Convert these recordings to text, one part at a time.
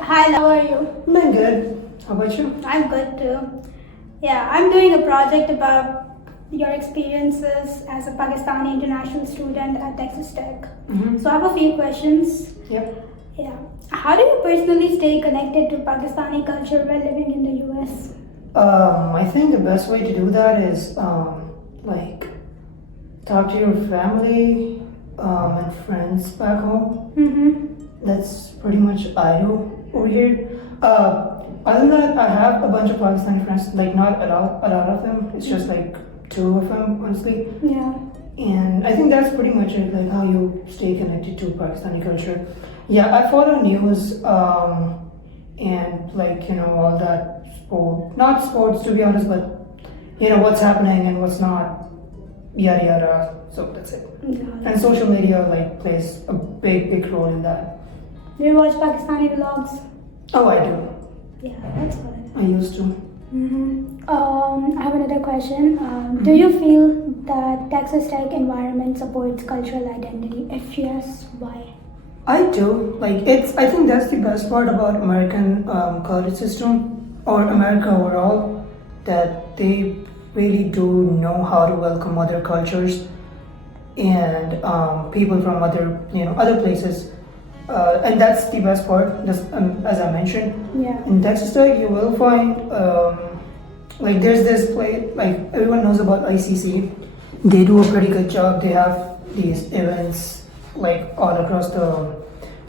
Hi, how are you? I'm good. How about you? I'm good too. Yeah, I'm doing a project about your experiences as a Pakistani international student at Texas Tech. So I have a few questions. Yep. Yeah. How do you personally stay connected to Pakistani culture while living in the US? I think the best way to do that is like talk to your family and friends back home. That's pretty much I do over here. Other than that, I have a bunch of Pakistani friends. Like not a lot of them. It's just like two of them, honestly. Yeah. And I think that's pretty much it. Like how you stay connected to Pakistani culture. Yeah, I follow news and like all that not sports to be honest, but what's happening and what's not, yada yada. So that's it. Yeah. And social media like plays a big role in that. Do you watch Pakistani vlogs? Oh, I do. Yeah, that's good. I used to. I have another question. Do you feel that Texas Tech environment supports cultural identity? If yes, why? I do. Like I think that's the best part about American college system or America overall, that they really do know how to welcome other cultures and people from other places. And that's the best part, just, as I mentioned. Yeah. In Texas Tech, you will find like there's this place, like everyone knows about ICC. They do a pretty good job. They have these events like all across the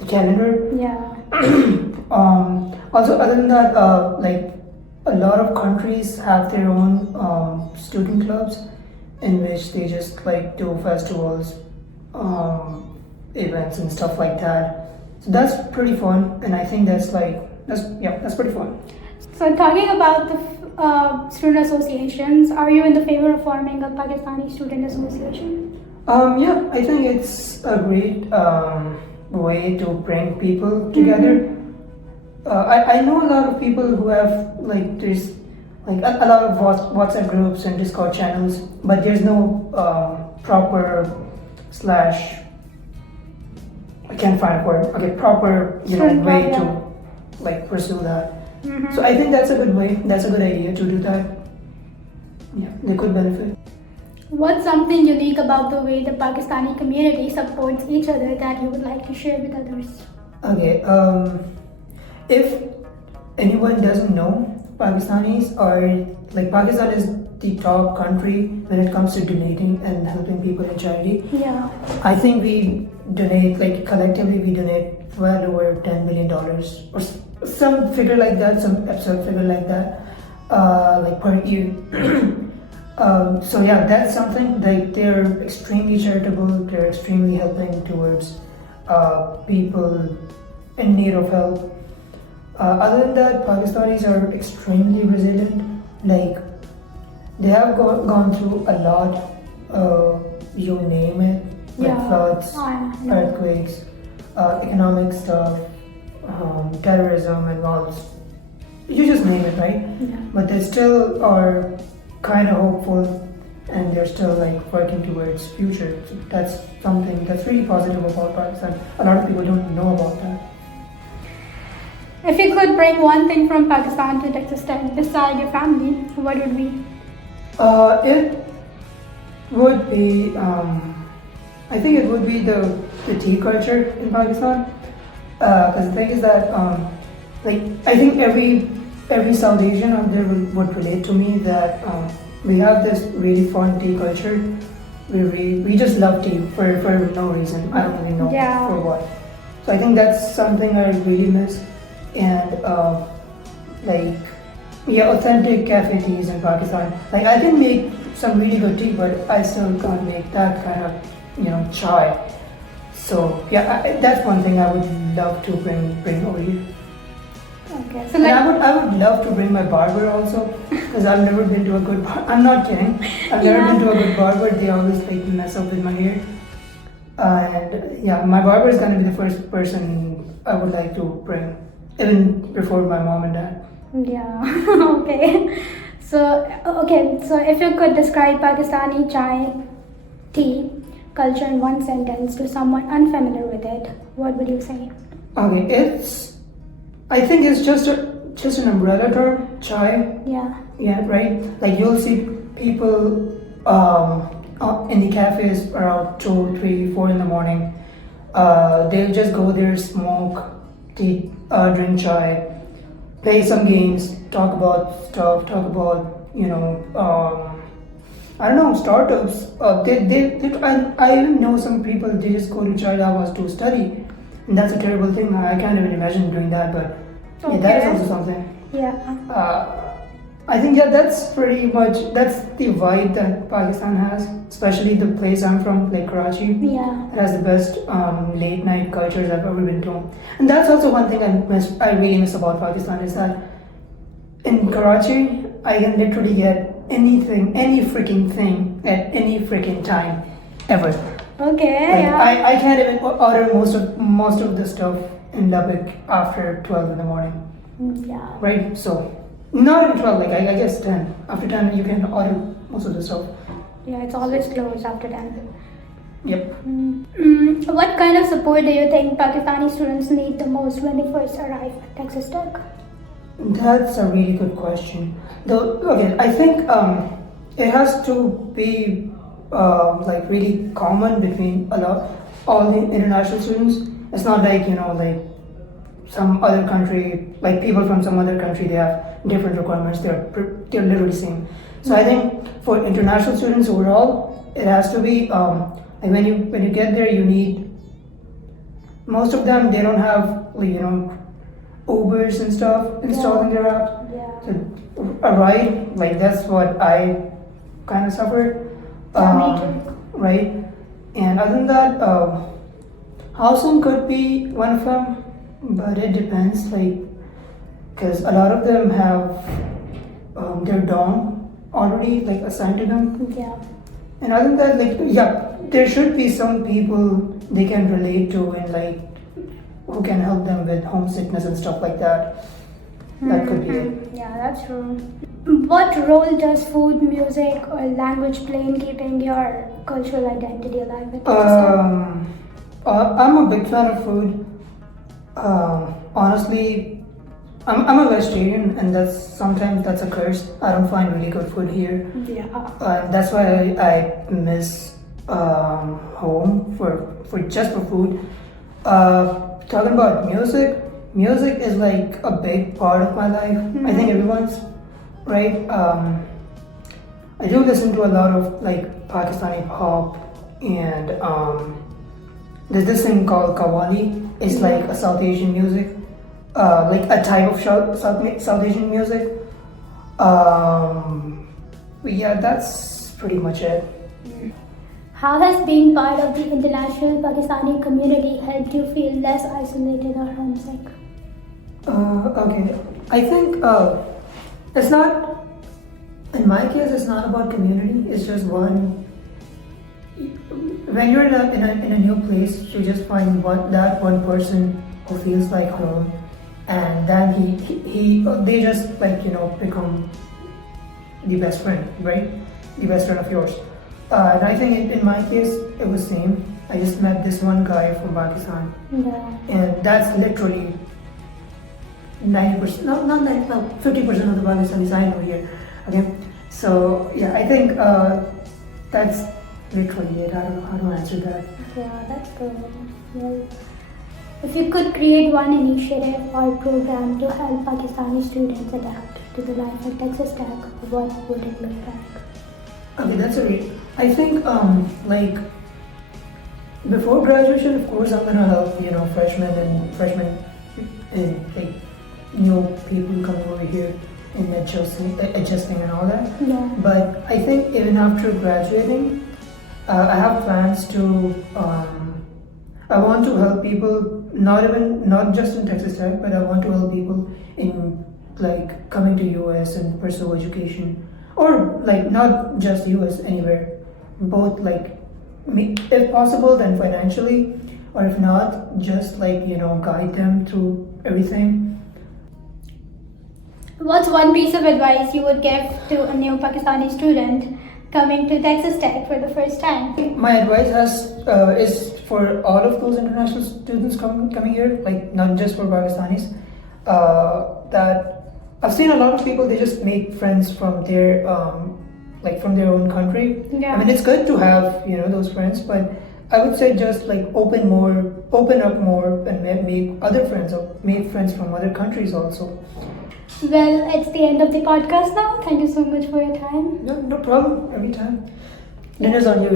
calendar. Yeah. Also, other than that, like a lot of countries have their own student clubs in which they just like do festivals, events and stuff like that. So that's pretty fun, and I think that's pretty fun. So talking about the student associations, are you in the favor of forming a Pakistani student association? Yeah, I think it's a great way to bring people together. I know a lot of people who have like there's like a lot of WhatsApp groups and Discord channels, but there's no proper slash I can't find a word. Okay, proper way to like pursue that. So I think that's a good way. That's a good idea to do that. Yeah, they could benefit. What's something unique about the way the Pakistani community supports each other that you would like to share with others? Okay, if anyone doesn't know, Pakistanis are like Pakistan is the top country when it comes to donating and helping people in charity. Yeah. I think we donate like collectively we donate well over $10 million or some figure like that, some absurd figure like that, like per year. So yeah, that's something like they're extremely charitable. They're extremely helping towards people in need of help. Other than that, Pakistanis are extremely resilient. Like they have gone through a lot. You name it, like floods, earthquakes, economic stuff, terrorism, and all. You just name it, right? Yeah. But they still are kind of hopeful, and they're still like working towards future. So that's something that's really positive about Pakistan. A lot of people don't know about that. If you could bring one thing from Pakistan to Texas Tech beside your family, what would be? It would be, I think it would be the tea culture in Pakistan. Because the thing is that, like, I think every South Asian out there would relate to me that we have this really fun tea culture. We just love tea for no reason. I don't really know for what. So I think that's something I really miss. And authentic cafe teas in Pakistan. Like I can make some really good tea, but I still can't make that kind of chai. So yeah, that's one thing I would love to bring over here. Okay. So and I would love to bring my barber also, because I've never been to a good barber. I'm not kidding. I've never been to a good barber. They always like mess up with my hair. And yeah, my barber is gonna be the first person I would like to bring, even before my mom and dad. Yeah. Okay. So if you could describe Pakistani chai tea culture in one sentence to someone unfamiliar with it, what would you say? Okay, it's I think it's just an umbrella term, chai. Yeah. Yeah, right. Like you'll see people in the cafes around 2, 3, 4 in the morning. They'll just go there, smoke, tea, drink chai, play some games, talk about stuff, talk about I don't know, startups. I even know some people. They just go to chai dawas to study, and that's a terrible thing. I can't even imagine doing that, but yeah, that is also something. Yeah. I think that's pretty much the vibe that Pakistan has, especially the place I'm from, like Karachi. Yeah. It has the best late night cultures I've ever been to, and that's also one thing I really miss about Pakistan is that in Karachi I can literally get anything, any freaking thing at any freaking time, ever. Okay. Like, Yeah. I can't even order most of the stuff in Lubbock after 12 in the morning, Yeah. right? So. Not even 12, like I guess 10. After 10, you can order most of the stuff. Yeah, it's always closed after 10. Yep. What kind of support do you think Pakistani students need the most when they first arrive at Texas Tech? That's a really good question. Though, okay, I think it has to be like really common between all the international students. It's not like like some other country, like people from some other country, they have different requirements. They're literally same. So I think for international students overall, it has to be like when you get there, you need most of them. They don't have Ubers and stuff installed in their app. Yeah. So a ride, like that's what I kind of suffered. Me too. Right. And other than that, housing could be one of them. But it depends, like, because a lot of them have their dorm already like assigned to them. Yeah. And other than that, like, yeah, there should be some people they can relate to and like who can help them with homesickness and stuff like that. That could be it. Yeah, that's true. What role does food, music, or language play in keeping your cultural identity alive at Texas Tech? I'm a big fan of food. Honestly, I'm a vegetarian, and sometimes that's a curse. I don't find really good food here. Yeah. That's why I miss home for just for food. Talking about music, music is like a big part of my life. I think everyone's right. I do listen to a lot of like Pakistani pop and there's this thing called Qawwali. It's like a South Asian music, like a type of South Asian music. But yeah, that's pretty much it. How has being part of the international Pakistani community helped you feel less isolated or homesick? Okay, I think it's not. In my case, it's not about community. It's just one. When you're in a new place, you just find that one person who feels like home, and then they just like become the best friend, right? The best friend of yours. And I think in my case it was same. I just met this one guy from Pakistan, and that's literally 90%, not 90, no, 50% of the Pakistanis I know here. Okay, so yeah, I think that's literally it. I don't know how to answer that. Yeah, that's good. Well, if you could create one initiative or program to help Pakistani students adapt to the life at Texas Tech, what would it look like? Okay, that's great. I think like before graduation, of course, I'm gonna help freshmen and like new people coming over here and adjusting and all that. Yeah. But I think even after graduating, I have plans to. I want to help people, not just in Texas Tech, but I want to help people in like coming to US and pursue education, or like not just US, anywhere, both like if possible then financially, or if not just like guide them through everything. What's one piece of advice you would give to a new Pakistani student coming to Texas Tech for the first time? My advice is for all of those international students coming here, like not just for Pakistanis. that I've seen a lot of people, they just make friends from their like from their own country. Yeah. I mean, it's good to have, you know, those friends, but I would say just like open up more, and make other friends, or make friends from other countries also. Well, it's the end of the podcast now. Thank you so much for your time. No problem. Every time. Dinner's on you.